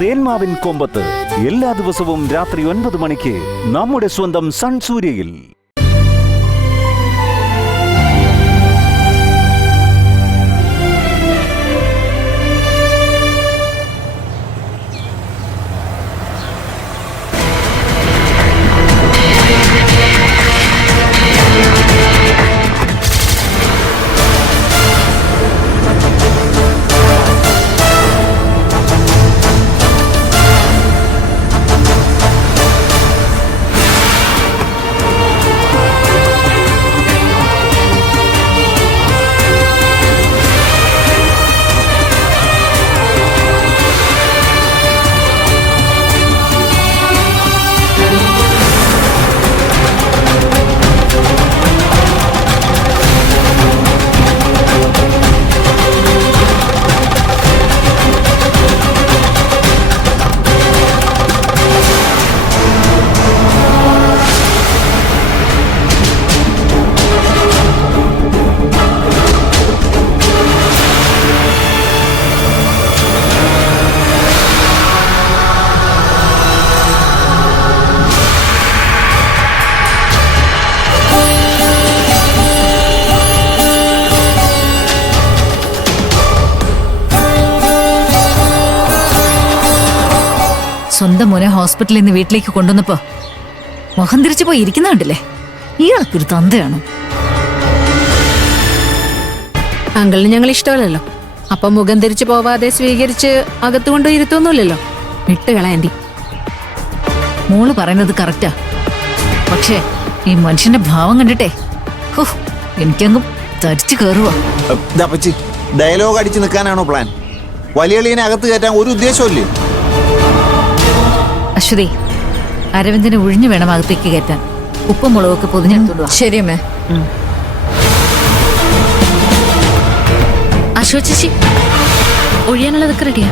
തേന്മാവിൻ കൊമ്പത്ത് എല്ലാ ദിവസവും രാത്രി 9 മണിക്ക് നമ്മുടെ സ്വന്തം സൺ സൂര്യയിൽ. സ്വന്തം മോനെ ഹോസ്പിറ്റലിൽ നിന്ന് വീട്ടിലേക്ക് കൊണ്ടുവന്നപ്പോ മുഖം തിരിച്ചു പോയി ഇരിക്കുന്ന കണ്ടില്ലേ? ഇയാൾക്കൊരു തന്തയാണോ? അങ്കിളിന് ഞങ്ങൾ ഇഷ്ടമല്ലല്ലോ. അപ്പൊ മുഖം തിരിച്ചു പോവാതെ സ്വീകരിച്ച് അകത്ത് കൊണ്ടു ഇരുത്തൊന്നുമില്ലല്ലോ. വിട്ടുകളയാൻറ്റി. മോള് പറയുന്നത് കറക്റ്റാ. പക്ഷേ ഈ മനുഷ്യന്റെ ഭാവം കണ്ടിട്ടേ എനിക്കങ്ങും തരിച്ചു കയറുവാ. ഡയലോഗ് അടിച്ചു നിൽക്കാനാണോ പ്ലാൻ? വലിയളിയനെ അകത്ത് കയറ്റാൻ ഒരു ഉദ്ദേശമില്ലേ? അശ്വതി, അരവിന്ദനെ ഒഴിഞ്ഞു വേണം അകത്തേക്ക് കയറ്റാൻ. ഉപ്പും മുളകൊക്കെ പൊതിഞ്ഞെടുത്തോളൂ. ശരി അമ്മേ. അശോക് ചേച്ചി, ഒഴിയാനുള്ളതൊക്കെ റെഡിയാ.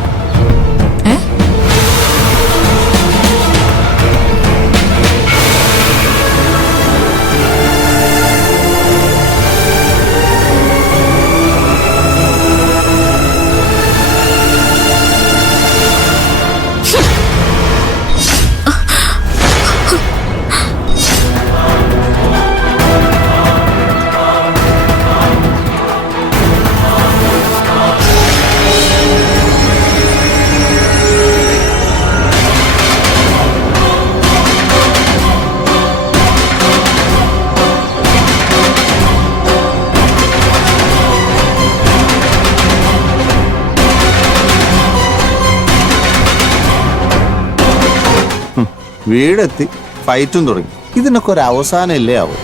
വീടെത്തി, ഫൈറ്റും തുടങ്ങി. ഇതിനൊക്കെ ഒരു അവസാനം ഇല്ലേ ആവും?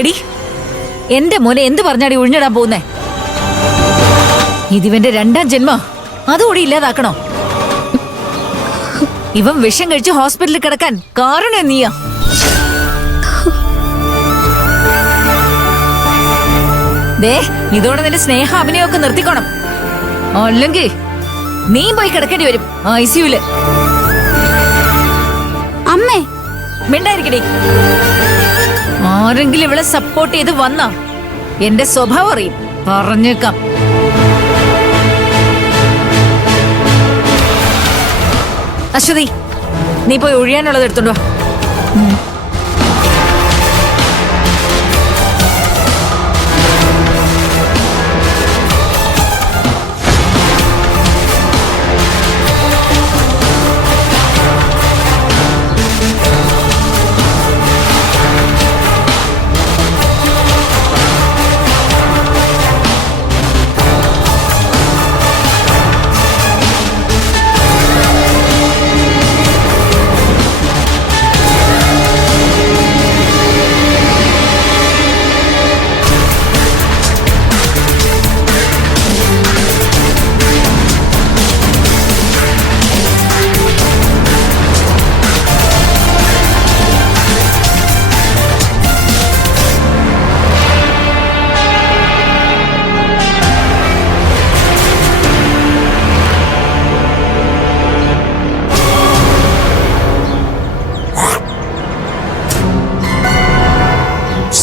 എടി, എന്റെ മോനെ എന്ത് പറഞ്ഞാടി ഒഴിഞ്ഞിടാൻ പോകുന്നേ? ഇതിവന്റെ 2ാം ജന്മം, അതുകൂടി ഇല്ലാതാക്കണോ? ഇവൻ വിഷം കഴിച്ച് ഹോസ്പിറ്റലിൽ കിടക്കാൻ കാരണം നീയാ. ദേ, ഇതോടെ നിന്റെ സ്നേഹ അഭിനയമൊക്കെ നിർത്തിക്കോണം. അല്ലെങ്കിൽ നീ പോയി കിടക്കേണ്ടി വരും ICUല്. അമ്മേ, മിണ്ടായിരിക്കടി. ആരെങ്കിലും ഇവളെ സപ്പോർട്ട് ചെയ്ത് വന്നാ എന്റെ സ്വഭാവം അറിയും. പറഞ്ഞേക്കാം. അശ്വതി, നീ പോയി ഒഴിയാനുള്ളത് എടുത്തോണ്ടോ.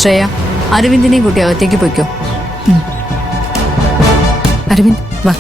ശ്രേയ, അരവിന്ദിനെയും കൂട്ടി അകത്തേക്ക് പോയിക്കോ. അരവിന്ദ് വാ.